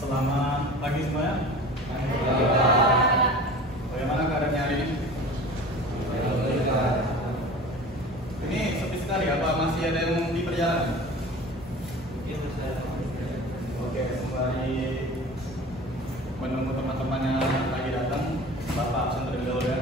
Selamat pagi semuanya. Bagaimana keadaannya hari ini? Ini sepi sekali, apa masih ada yang di perjalanan? Oke, sembari menunggu teman-teman yang lagi datang, Bapak absen terlebih dahulu ya.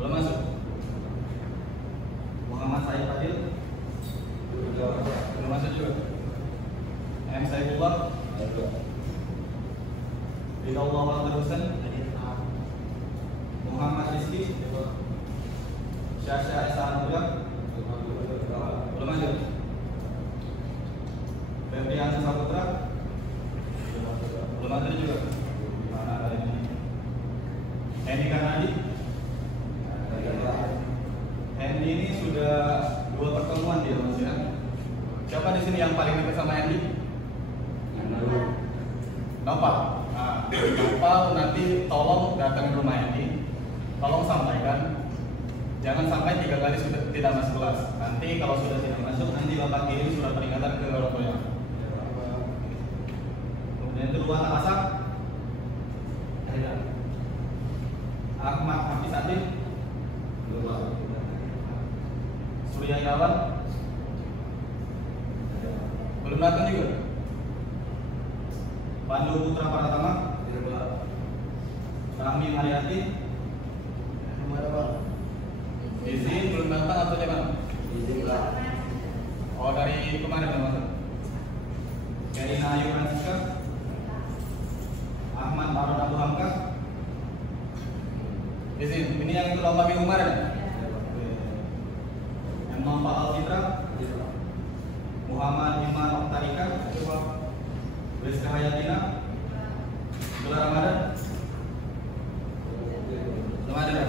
Belum masuk. Muhammad Said Fadil belum masuk juga. M Saifullah Ridallah Wal Husain Muhammad Rizki Syasha Esa Nurul belum masuk. Febrian Saputra belum masuk juga. Mana kali ini? Hendy Karnadi. Hendy ini sudah 2 pertemuan dia Mas ya. Siapa di sini yang paling dekat sama Hendy? Nopal. Nah, Nopal nanti tolong datang ke rumah Hendy. Tolong sampaikan, jangan sampai 3 kali sudah tidak masuk kelas. Nanti kalau sudah tidak masuk, nanti Bapak kirim surat peringatan ke orang tua. Kemudian itu Luan Asap, Ahmad Hafiz Adil, Surya Irawan belum datang juga. Pandu Putra Pratama, Rami Mariati, izin belum datang atau gimana? Izin lah. Oh dari kemarin teman-teman. Karina Ayu Francisca, Ahmad Baron Abu Hamka. Izin, ini yang itu lomba minggu kemarin. Pak Alfitra, Muhammad Iman Oktarika, Rizka Hayatina, Gelar Ramadan, belum ada.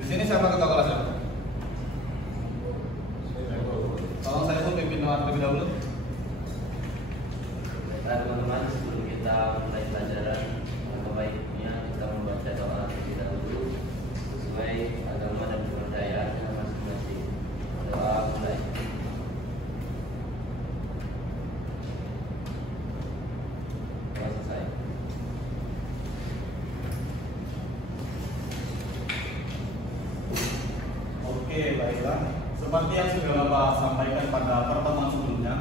Di sini siapa ketua kelasnya? Tolong saya pun pimpin terlebih dahulu. Teman-teman, sebelum kita mulai pelajaran, baiknya kita membaca doa terlebih dahulu sesuai agama dan kepercayaan masing-masing. Doa mulai. Doa selesai. Oke, baiklah. Seperti yang sudah Bapak sampaikan pada pertemuan sebelumnya,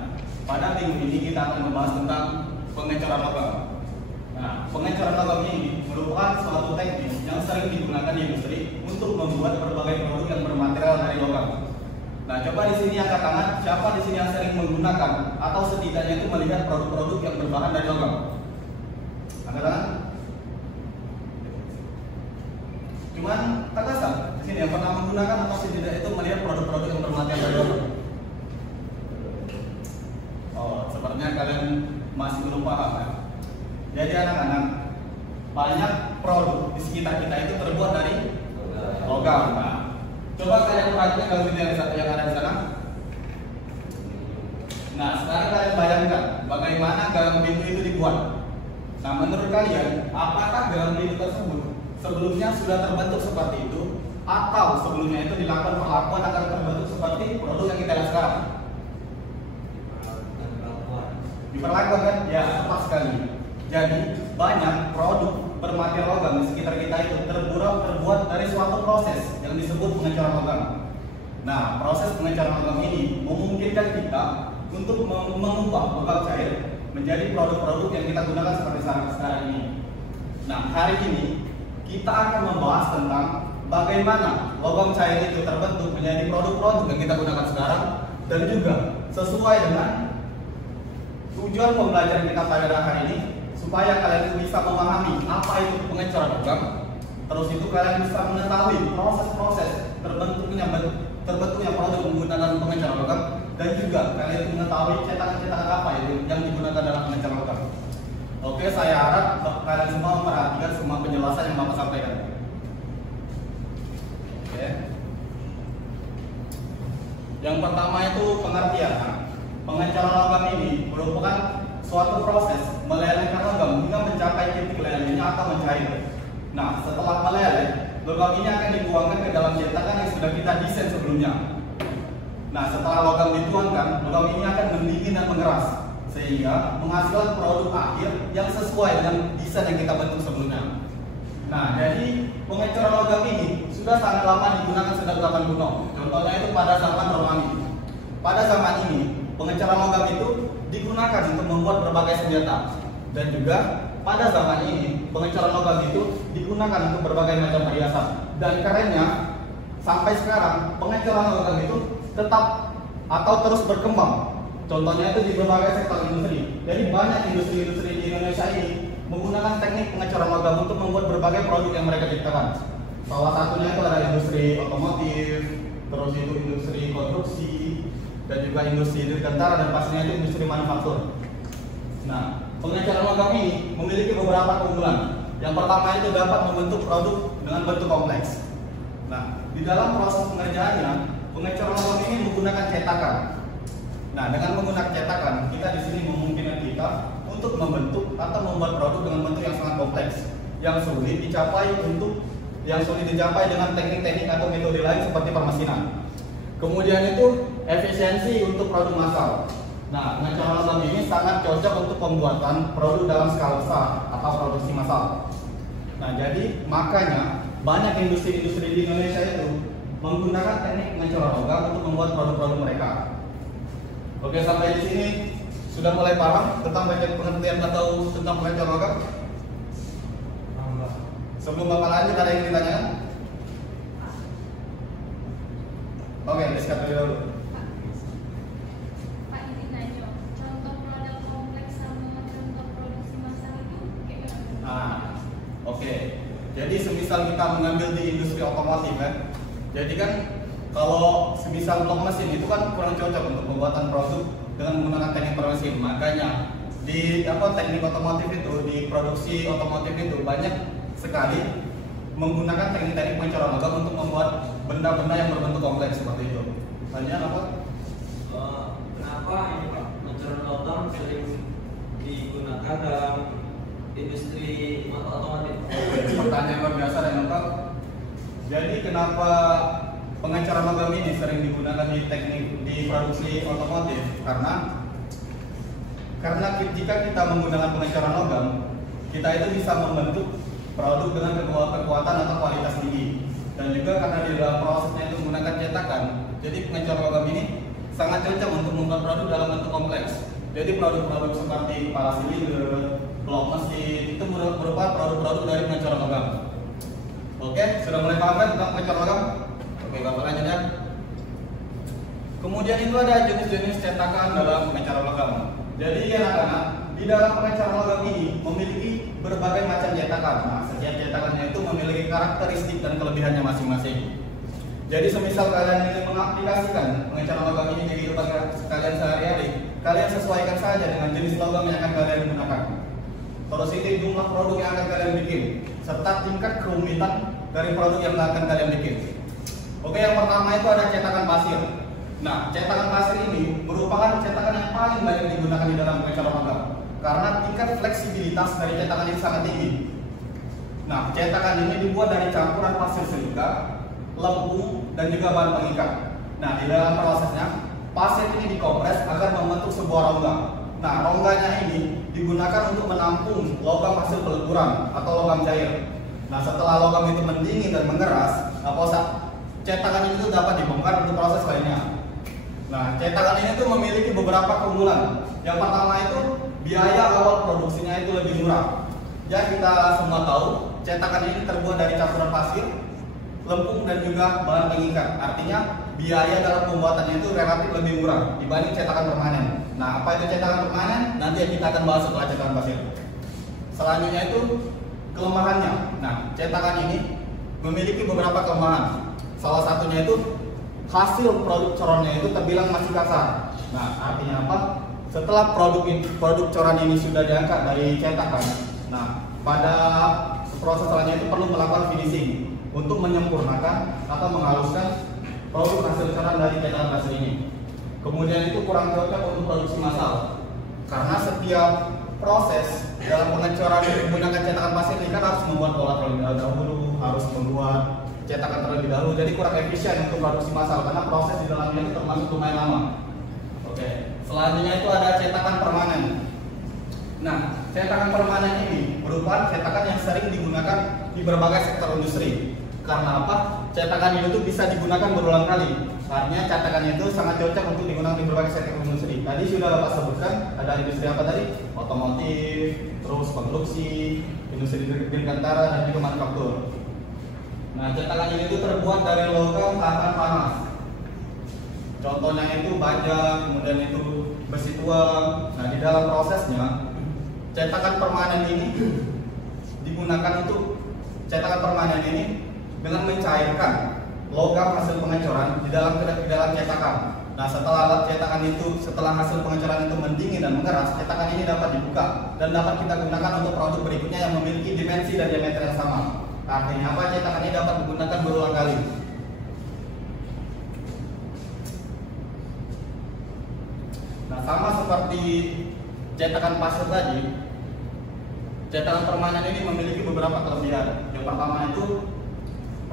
pada minggu ini kita akan membahas tentang pengecoran logam. Nah, pengecoran logam ini merupakan suatu teknik yang sering digunakan di industri untuk membuat berbagai produk yang bermaterial dari logam. Nah, coba di sini angkat tangan, siapa di sini yang sering menggunakan atau setidaknya itu melihat produk-produk yang berbahan dari logam? Angkat tangan. Cuman tegasan di sini yang pernah menggunakan atau setidaknya itu melihat produk-produk yang bermaterial dari logam. Oh, sepertinya kalian masih belum paham ya. Jadi anak-anak, banyak produk di sekitar kita itu terbuat dari logam. Nah, coba kalian perhatikan kalau video yang ada di sana. Nah, sekarang kalian bayangkan bagaimana gagang pintu itu dibuat. Nah, menurut kalian, apakah gagang pintu tersebut sebelumnya sudah terbentuk seperti itu, atau sebelumnya itu dilakukan perlakuan agar terbentuk seperti produk yang kita lihat sekarang? Diperlakukan kan? Ya, tepat sekali. Jadi banyak produk bermaterial logam di sekitar kita itu terbuat dari suatu proses yang disebut pengecoran logam. Nah, proses pengecoran logam ini memungkinkan kita untuk mengubah logam cair menjadi produk-produk yang kita gunakan seperti sekarang ini. Nah, hari ini kita akan membahas tentang bagaimana logam cair itu terbentuk menjadi produk-produk yang kita gunakan sekarang, dan juga sesuai dengan tujuan pembelajaran kita pada hari ini, supaya kalian bisa memahami apa itu pengecoran logam. Terus itu kalian bisa mengetahui proses-proses terbentuknya produk menggunakan pengecoran logam, dan juga kalian mengetahui cetakan-cetakan apa itu yang digunakan dalam pengecoran logam. Oke, saya harap kalian semua memperhatikan semua penjelasan yang Bapak sampaikan. Oke. Yang pertama itu pengertian. Pengecoran logam ini merupakan suatu proses melelehkan logam hingga mencapai titik lelehnya atau mencair. Nah, setelah meleleh, logam ini akan dibuangkan ke dalam cetakan yang sudah kita desain sebelumnya. Nah, setelah logam dituangkan, logam ini akan mendingin dan mengeras, sehingga menghasilkan produk akhir yang sesuai dengan desain yang kita bentuk sebelumnya. Nah, jadi pengecoran logam ini sudah sangat lama digunakan sejak zaman kuno. Contohnya itu pada zaman Romawi. Pada zaman ini, pengecoran logam itu digunakan untuk membuat berbagai senjata, dan juga pada zaman ini pengecoran logam itu digunakan untuk berbagai macam perhiasan. Dan kerennya, sampai sekarang pengecoran logam itu tetap atau terus berkembang. Contohnya itu di berbagai sektor industri. Jadi banyak industri-industri di Indonesia ini menggunakan teknik pengecoran logam untuk membuat berbagai produk yang mereka ciptakan. Salah satunya itu ada industri otomotif, terus itu industri konstruksi, dan juga industri dirgantara, dan pastinya itu industri manufaktur. Nah, pengecoran logam ini memiliki beberapa keunggulan. Yang pertama itu dapat membentuk produk dengan bentuk kompleks. Nah, di dalam proses pengerjaannya, pengecoran logam ini menggunakan cetakan. Nah, dengan menggunakan cetakan, kita di sini memungkinkan kita untuk membentuk atau membuat produk dengan bentuk yang sangat kompleks, yang sulit dicapai dengan teknik-teknik atau metode lain seperti permesinan. Kemudian itu efisiensi untuk produk massal. Nah, pengecoran logam ini sangat cocok untuk pembuatan produk dalam skala besar atau produksi massal. Nah, jadi makanya banyak industri-industri di Indonesia itu menggunakan teknik pengecoran logam untuk membuat produk-produk mereka. Oke, sampai di sini sudah mulai paham tentang pengertian atau tentang pengecoran logam? Sebelum Bapak lanjut, ada yang ditanyakan? Oke, diskat dulu. Pak, ini nanya, contoh produk kompleks sama contoh produksi massal itu kayak gimana? Oke. Jadi semisal kita mengambil di industri otomotif kan, jadi kan kalau semisal blok mesin itu kan kurang cocok untuk pembuatan produk dengan menggunakan teknik permesin. Makanya di teknik otomotif itu, di produksi otomotif itu banyak sekali menggunakan teknik-teknik pengecoran logam untuk membuat benda-benda yang berbentuk kompleks seperti itu. Tanya apa? Kenapa ini Pak, pengecoran logam sering digunakan dalam industri otomotif? Pertanyaan luar biasa dan lengkap. Jadi kenapa pengecoran logam ini sering digunakan di produksi otomotif? Karena jika kita menggunakan pengecoran logam, kita itu bisa membentuk produk dengan kekuatan atau kualitas tinggi. Dan juga karena di dalam prosesnya itu menggunakan cetakan, jadi pengecoran logam ini sangat cocok untuk membuat produk dalam bentuk kompleks. Jadi produk-produk seperti kepala silinder, blok mesin, itu merupakan produk-produk dari pengecoran logam. Oke, sudah mulai paham kan tentang pengecoran logam? Oke, Bapak lanjut ya. Kemudian itu ada jenis-jenis cetakan dalam pengecoran logam. Jadi anak-anak, di dalam pengecoran logam ini memiliki berbagai macam cetakan. Nah, setiap cetakannya itu memiliki karakteristik dan kelebihannya masing-masing. Jadi semisal kalian ingin mengaplikasikan pengecoran logam ini di kehidupan kalian sehari-hari, kalian sesuaikan saja dengan jenis logam yang akan kalian gunakan. Terus itu jumlah produk yang akan kalian bikin, serta tingkat kerumitan dari produk yang akan kalian bikin. Oke, yang pertama itu ada cetakan pasir. Nah, cetakan pasir ini merupakan cetakan yang paling banyak digunakan di dalam pengecoran logam karena tingkat fleksibilitas dari cetakan ini sangat tinggi. Nah, cetakan ini dibuat dari campuran pasir silika, lempung, dan juga bahan pengikat. Nah, di dalam prosesnya pasir ini dikompres agar membentuk sebuah rongga. Nah, rongganya ini digunakan untuk menampung logam hasil peleburan atau logam cair. Nah, setelah logam itu mendingin dan mengeras, cetakan ini tuh dapat dibongkar untuk proses lainnya. Nah, cetakan ini tuh memiliki beberapa keunggulan. Yang pertama itu biaya awal produksinya itu lebih murah. Ya, kita semua tahu cetakan ini terbuat dari campuran pasir, lempung dan juga bahan pengikat. Artinya biaya dalam pembuatannya itu relatif lebih murah dibanding cetakan permanen. Nah, apa itu cetakan permanen? Nanti kita akan bahas setelah cetakan pasir. Selanjutnya itu kelemahannya. Nah, cetakan ini memiliki beberapa kelemahan. Salah satunya itu hasil produk corannya itu terbilang masih kasar. Nah, artinya apa? Setelah produk coran ini sudah diangkat dari cetakan, nah pada proses selanjutnya itu perlu melakukan finishing untuk menyempurnakan atau menghaluskan produk hasil coran dari cetakan pasir ini. Kemudian itu kurang cocok untuk produksi massal karena setiap proses dalam pengecoran menggunakan cetakan pasir ini kan harus membuat pola terlebih dahulu, harus membuat cetakan terlebih dahulu, jadi kurang efisien untuk produksi massal karena proses di dalamnya itu termasuk lumayan lama. Oke, selanjutnya itu ada cetakan permanen. Nah, cetakan permanen ini merupakan cetakan yang sering digunakan di berbagai sektor industri. Karena apa? Cetakan ini tuh bisa digunakan berulang kali. Artinya cetakan itu sangat cocok untuk digunakan di berbagai sektor industri. Tadi sudah Bapak sebutkan ada industri apa tadi? Otomotif, terus konstruksi, industri dirgantara dan juga manufaktur. Nah, cetakan ini tuh terbuat dari logam tahan panas. Contohnya itu baja, kemudian itu besi tua. Nah, di dalam prosesnya cetakan permanen ini digunakan untuk cetakan permanen ini dengan mencairkan logam hasil pengecoran di dalam cetakan. Nah, setelah hasil pengecoran itu mendingin dan mengeras, cetakan ini dapat dibuka dan dapat kita gunakan untuk produk berikutnya yang memiliki dimensi dan diameter yang sama. Artinya apa? Cetakan ini dapat digunakan berulang kali. Nah, sama seperti cetakan pasir tadi, cetakan permanen ini memiliki beberapa kelebihan. Yang pertama itu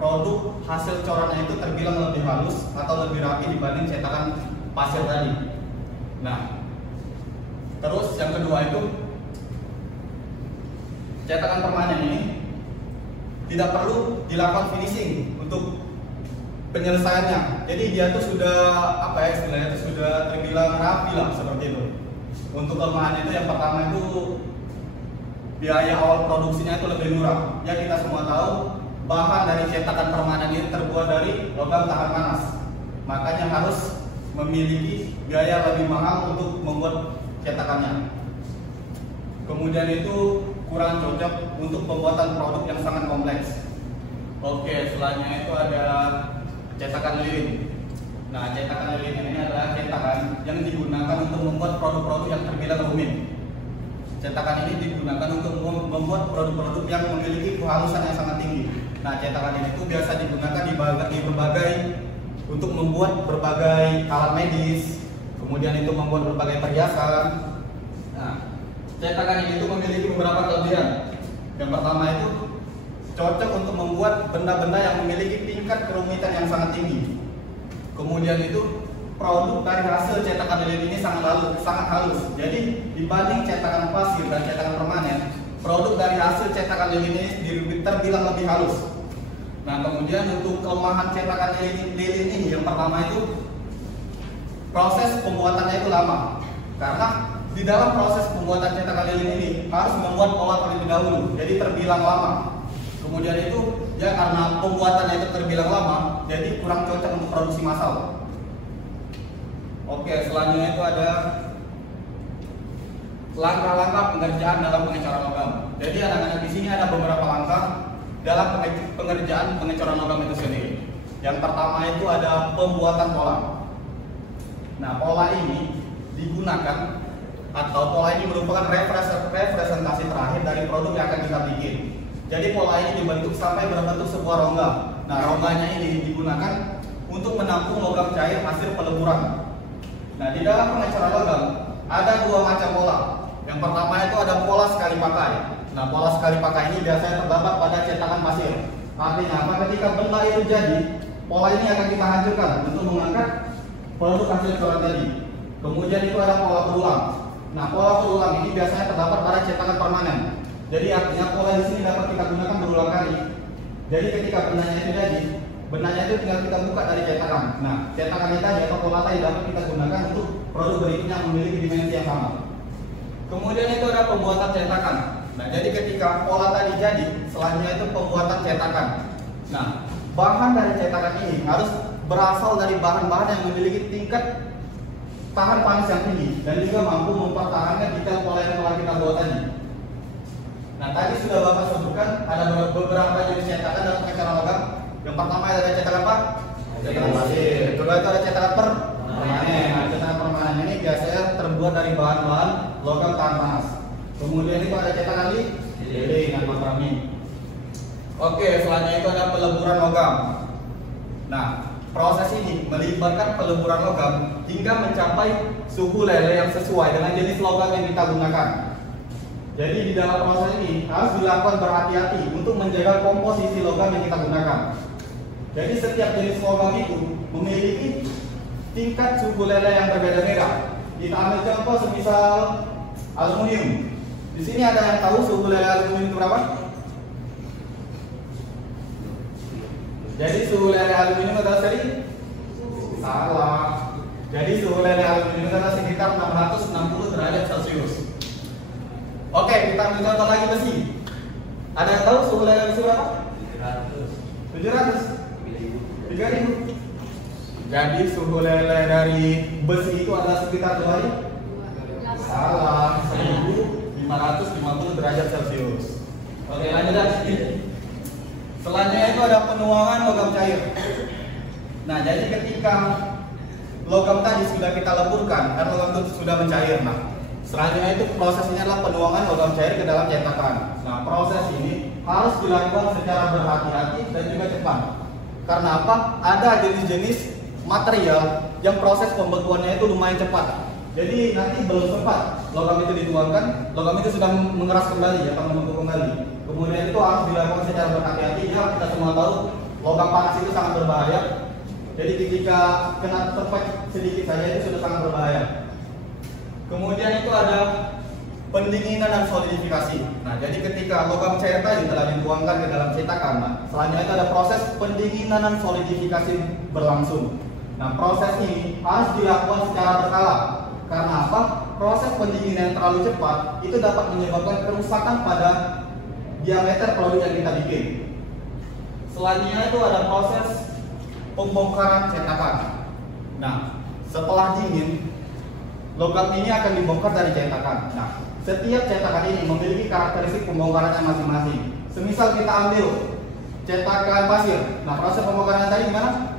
produk hasil corannya itu terbilang lebih halus atau lebih rapi dibanding cetakan pasir tadi. Nah, terus yang kedua itu cetakan permanen ini tidak perlu dilakukan finishing untuk penyelesaiannya. Jadi dia tuh sudah apa ya istilahnya itu sudah terbilang rapi lah seperti itu. Untuk kelemahan itu yang pertama itu biaya awal produksinya itu lebih murah. Ya kita semua tahu bahan dari cetakan permanen ini terbuat dari logam tahan panas. Makanya harus memiliki biaya lebih mahal untuk membuat cetakannya. Kemudian itu kurang cocok untuk pembuatan produk yang sangat kompleks. Oke, selanjutnya itu ada cetakan lilin. Nah, cetakan lilin ini adalah cetakan yang digunakan untuk membuat produk-produk yang terbilang rumit. Cetakan ini digunakan untuk membuat produk-produk yang memiliki kehalusan yang sangat tinggi. Nah, cetakan ini tuh biasa digunakan di berbagai untuk membuat berbagai alat medis, kemudian itu membuat berbagai perhiasan. Nah, cetakan ini tuh memiliki beberapa kelebihan. Yang pertama itu cocok untuk membuat benda-benda yang memiliki tingkat kerumitan yang sangat tinggi. Kemudian itu produk dari hasil cetakan lilin ini sangat halus. Jadi dibanding cetakan pasir dan cetakan permanen, produk dari hasil cetakan lilin ini terbilang lebih halus. Nah, kemudian untuk kelemahan cetakan lilin ini yang pertama itu proses pembuatannya itu lama. Karena di dalam proses pembuatan cetakan lilin ini harus membuat pola terlebih dahulu, jadi terbilang lama. Kemudian itu ya karena pembuatannya itu terbilang lama, jadi kurang cocok untuk produksi massal. Oke, selanjutnya itu ada langkah-langkah pengerjaan dalam pengecoran logam. Jadi anak-anak di sini ada beberapa langkah dalam pengerjaan pengecoran logam itu sendiri. Yang pertama itu ada pembuatan pola. Nah, pola ini digunakan atau pola ini merupakan representasi terakhir dari produk yang akan kita bikin. Jadi pola ini dibentuk sampai berbentuk sebuah rongga. Nah, rongganya ini digunakan untuk menampung logam cair hasil peleburan. Nah, di dalam pengecoran logam ada dua macam pola. Yang pertama itu ada pola sekali pakai. Nah, pola sekali pakai ini biasanya terdapat pada cetakan pasir. Artinya apa? Ketika benda itu jadi, pola ini akan kita hancurkan untuk mengangkat produk hasil coran tadi. Kemudian itu ada pola berulang. Nah, pola berulang ini biasanya terdapat pada cetakan permanen. Jadi artinya pola di sini dapat kita gunakan berulang kali. Jadi ketika bendanya itu jadi, bendanya itu tinggal kita buka dari cetakan. Nah, cetakan ini tadi atau pola tadi dapat kita gunakan untuk produk berikutnya yang memiliki dimensi yang sama. Kemudian itu ada pembuatan cetakan. Nah, jadi ketika pola tadi jadi, selanjutnya itu pembuatan cetakan. Nah, bahan dari cetakan ini harus berasal dari bahan-bahan yang memiliki tingkat tahan panas yang tinggi dan juga mampu mempertahankan detail pola yang telah kita buat tadi. Nah, tadi sudah Bapak sebutkan ada beberapa jenis cetakan dalam pengecoran logam. Yang pertama ada cetakan apa? Cetakan pasir. Kedua itu ada cetakan permanen. Nah, cetakan permanen ini biasanya terbuat dari bahan-bahan logam tahan panas. Kemudian itu ada cetakan lidi dan makrami. Oke, selanjutnya itu ada peleburan logam. Nah, proses ini melibatkan peleburan logam hingga mencapai suhu lele yang sesuai dengan jenis logam yang kita gunakan. Jadi di dalam proses ini harus dilakukan berhati-hati untuk menjaga komposisi logam yang kita gunakan. Jadi setiap jenis logam itu memiliki tingkat suhu lele yang berbeda-beda. Kita ambil contoh semisal aluminium. Di sini ada yang tahu suhu lele aluminium itu berapa? Jadi suhu lele aluminium adalah salah. Jadi suhu lele aluminium adalah sekitar 660 derajat Celcius. Oke, kita ambil contoh lagi besi. Ada yang tahu suhu lele besi berapa? 700. 3000. Jadi suhu lele dari besi itu adalah sekitar berapa? Salah, 1550 derajat Celcius. Oke, lanjut lagi. Selanjutnya itu ada penuangan logam cair. Nah, jadi ketika logam tadi sudah kita leburkan, karena logam itu sudah mencair. Nah, selanjutnya itu prosesnya adalah penuangan logam cair ke dalam cetakan. Nah, proses ini harus dilakukan secara berhati-hati dan juga cepat. Karena apa? Ada jenis-jenis material yang proses pembekuannya itu lumayan cepat. Jadi nanti belum sempat logam itu dituangkan, logam itu sudah mengeras kembali atau membeku kembali. Kemudian itu harus dilakukan secara berhati-hati. Ya, kita semua tahu logam panas itu sangat berbahaya. Jadi ketika kena tepek sedikit saja itu sudah sangat berbahaya. Kemudian itu ada pendinginan dan solidifikasi. Nah, jadi ketika logam cair tadi telah dituangkan ke dalam cetakan, nah, selanjutnya itu ada proses pendinginan dan solidifikasi berlangsung. Nah, proses ini harus dilakukan secara berkala. Karena apa? Proses pendinginan yang terlalu cepat itu dapat menyebabkan kerusakan pada diameter produk yang kita bikin. Selanjutnya itu ada proses pembongkaran cetakan. Nah, setelah dingin, logam ini akan dibongkar dari cetakan. Nah, setiap cetakan ini memiliki karakteristik pembongkarannya masing-masing. Semisal kita ambil cetakan pasir. Nah, proses pembongkaran tadi gimana?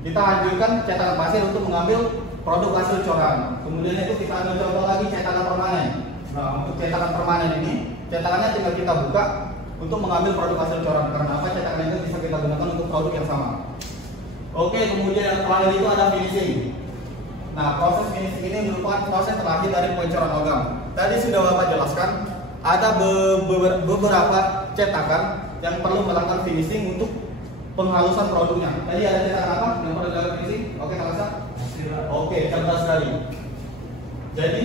Kita hancurkan cetakan pasir untuk mengambil produk hasil coran. Kemudian itu kita ambil contoh lagi cetakan permanen. Nah, untuk cetakan permanen ini, cetakannya tinggal kita buka untuk mengambil produk hasil coran. Karena apa? Cetakan itu bisa kita gunakan untuk produk yang sama. Oke, kemudian yang terakhir itu ada finishing. Nah, proses finishing ini merupakan proses terakhir dari pengecoran logam. Tadi sudah Bapak jelaskan, ada beberapa cetakan yang perlu melakukan finishing untuk penghalusan produknya. Tadi ada cetakan apa yang perlu dilakukan finishing? Oke, Kalasa? Oke, cerdas sekali. Jadi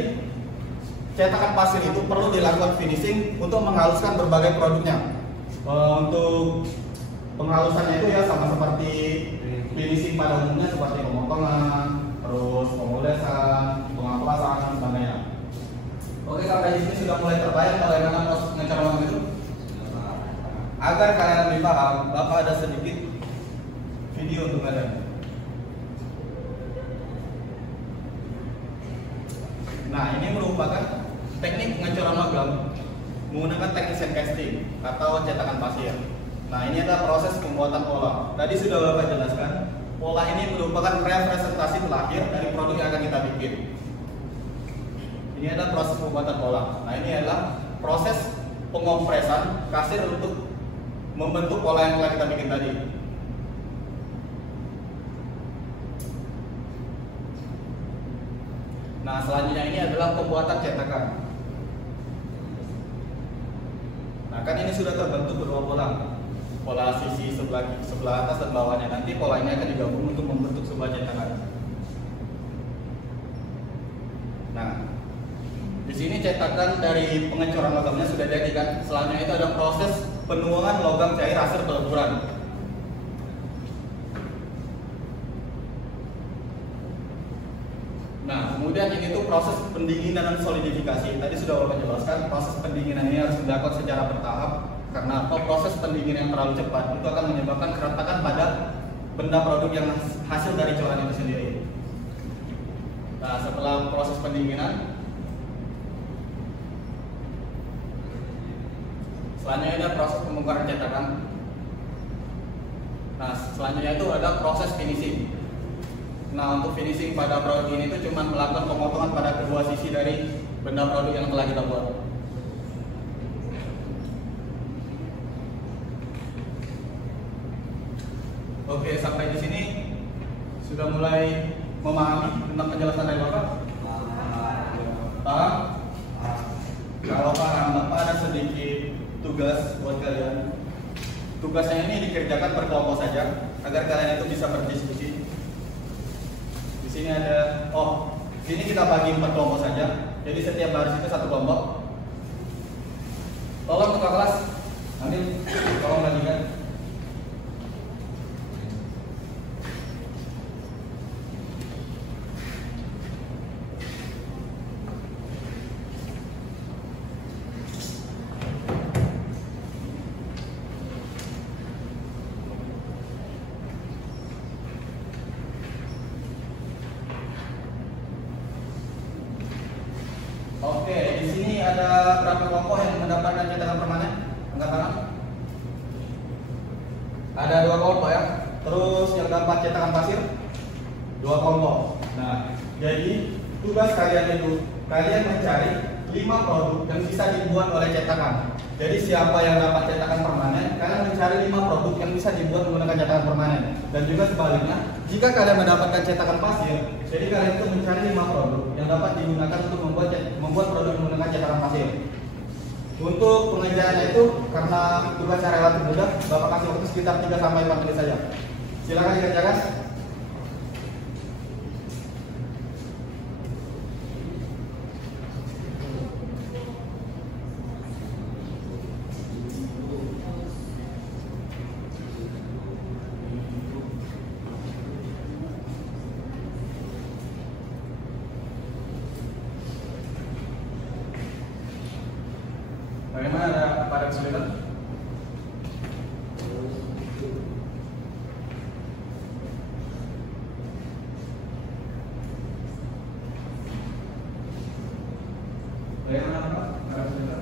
cetakan pasir itu perlu dilakukan finishing untuk menghaluskan berbagai produknya. Untuk penghalusannya itu ya sama seperti finishing pada umumnya seperti pemotongan, terus pemolesan, pengaplasan, dan sebagainya. Oke, sampai di sini sudah mulai terbayang bagaimana proses pengecoran logam itu. Agar kalian lebih paham, Bapak ada sedikit video untuk kalian. Nah, ini merupakan teknik pengecoran logam menggunakan teknik sand casting atau cetakan pasir. Nah, ini adalah proses pembuatan pola. Tadi sudah Bapak jelaskan, pola ini merupakan representasi terakhir dari produk yang akan kita bikin. Ini adalah proses pembuatan pola. Nah, ini adalah proses pengompresan kasir untuk membentuk pola yang telah kita bikin tadi. Nah, selanjutnya ini adalah pembuatan cetakan. Nah, kan ini sudah terbentuk berdua pola. Pola sisi sebelah atas dan bawahnya. Nanti pola ini akan digabung untuk membentuk sebuah cetakan. Nah, di sini cetakan dari pengecoran logamnya sudah jadi kan. Selanjutnya itu ada proses penuangan logam cair hasil peleburan. Nah, kemudian ini tuh proses pendinginan dan solidifikasi. Tadi sudah Bapak jelaskan, proses pendinginan ini harus dilakukan secara bertahap Karena proses pendinginan yang terlalu cepat itu akan menyebabkan keretakan pada benda produk yang hasil dari coran itu sendiri. Nah, setelah proses pendinginan, selanjutnya ada proses pembongkaran cetakan. Nah, selanjutnya itu ada proses finishing. Nah, untuk finishing pada produk ini itu cuma melakukan pemotongan pada kedua sisi dari benda produk yang telah kita buat. Oke, sampai di sini sudah mulai memahami tentang penjelasan dari Bapak? Paham? Kalau paham, Bapak ada sedikit tugas buat kalian. Tugasnya ini dikerjakan berkelompok saja agar kalian itu bisa berdiskusi. Di sini ada, sini kita bagi 4 kelompok saja. Jadi setiap baris itu 1 kelompok. Tolong ketua kelas, ambil, tolong bagikan. Oke, di sini ada berapa kelompok yang mendapatkan cetakan permanen? Angkat tangan. Ada 2 kelompok ya. Terus yang dapat cetakan pasir 2 kelompok. Nah, jadi tugas kalian itu kalian mencari 5 produk yang bisa dibuat oleh cetakan. Jadi siapa yang dapat cetakan permanen, kalian mencari 5 produk yang bisa dibuat menggunakan cetakan permanen. Dan juga sebaliknya, jika kalian mendapatkan cetakan pasir, jadi kalian itu mencari 5 produk yang dapat digunakan untuk membuat produk menggunakan cetakan pasir. Untuk pengerjaannya itu, karena tugasnya relatif mudah, Bapak kasih waktu sekitar 3-4 menit saja. Silakan dikerjakan. Bagaimana, ada kesulitan? Bagaimana Pak? Ada kesulitan?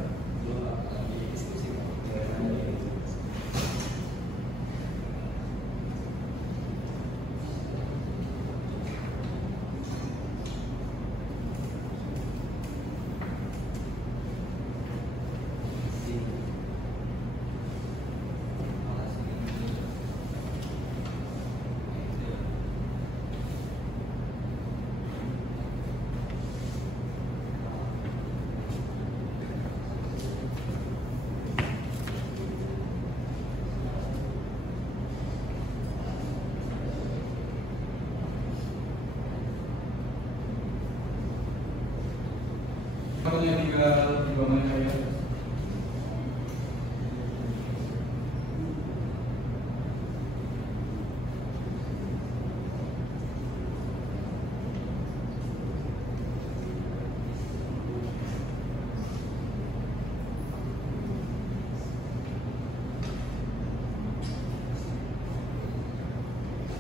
Waktunya 3 menit saja.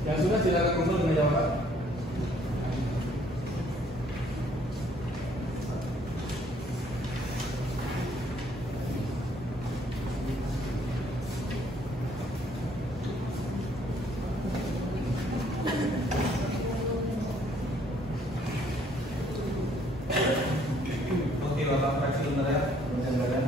Yang sudah silakan kumpul dengan jawaban. Oke, Bapak fraksi bentar ya, bentar ya.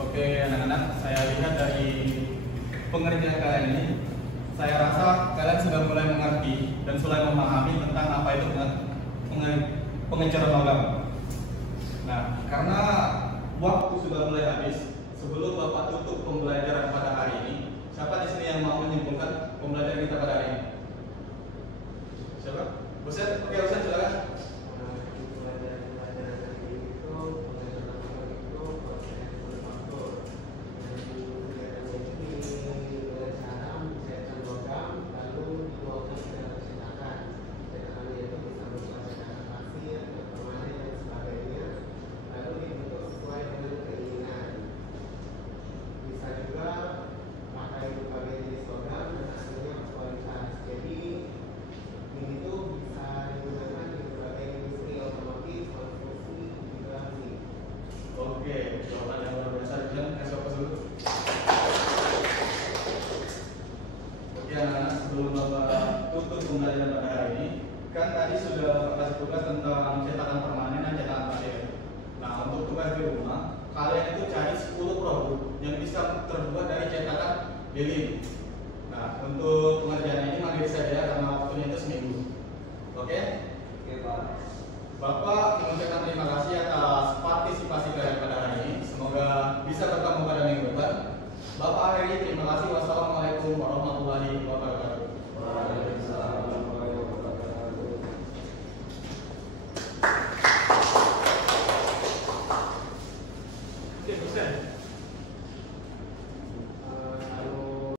Oke anak-anak, saya lihat dari pengerjaan kalian ini, saya rasa kalian sudah mulai mengerti dan mulai memahami tentang apa itu pengenceran logam. Nah, karena waktu sudah mulai habis, sebelum Bapak tutup pembelajaran pada hari ini, siapa di sini yang mau menyimpulkan pembelajaran kita pada hari ini? Siapa? Ustaz? Oke, Ustaz silakan. lilin. Nah, untuk pengerjaan ini mandiri saja karena waktunya itu seminggu. Oke? Oke Pak. Bapak mengucapkan terima kasih atas partisipasi kalian pada hari ini. Semoga bisa bertemu pada minggu depan. Bapak akhiri, terima kasih. Wassalamualaikum warahmatullahi wabarakatuh. Waalaikumsalam warahmatullahi wabarakatuh. Oke, bisa.